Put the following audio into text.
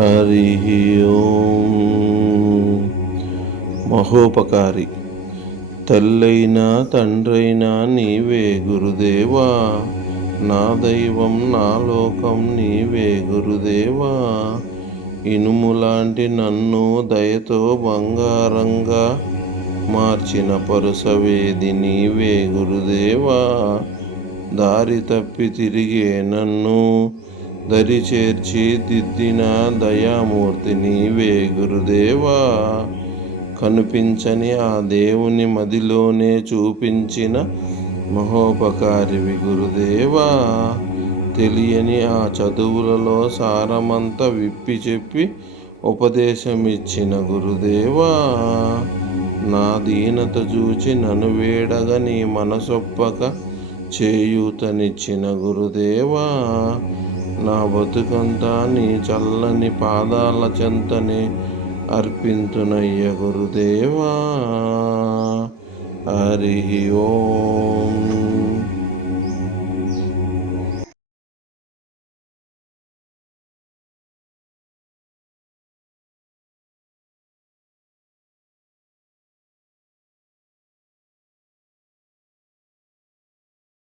హరి ఓం. మహోపకారి. తల్లైనా తండ్రైనా నీవే గురుదేవా, నా దైవం నా లోకం నీవే గురుదేవా. ఇనుములాంటి నన్ను దయతో బంగారంగా మార్చిన పరుసవేది నీవే గురుదేవా. దారి తప్పి తిరిగే నన్ను దరి చేర్చి దిద్దిన దయామూర్తి నీవే గురుదేవా. కనిపించని ఆ దేవుని మదిలోనే చూపించిన మహోపకారివి గురుదేవా. తెలియని ఆ చదువులలో సారమంతా విప్పి చెప్పి ఉపదేశమిచ్చిన గురుదేవా. నా దీనత చూచి నన్ను వేడగా నీ మనసొప్పక చేయూతనిచ్చిన గురుదేవా. నా బతుకంతా నీ చల్లని పాదాల చెంతనే అర్పింతునయ్య గురుదేవా. హరి ఓం.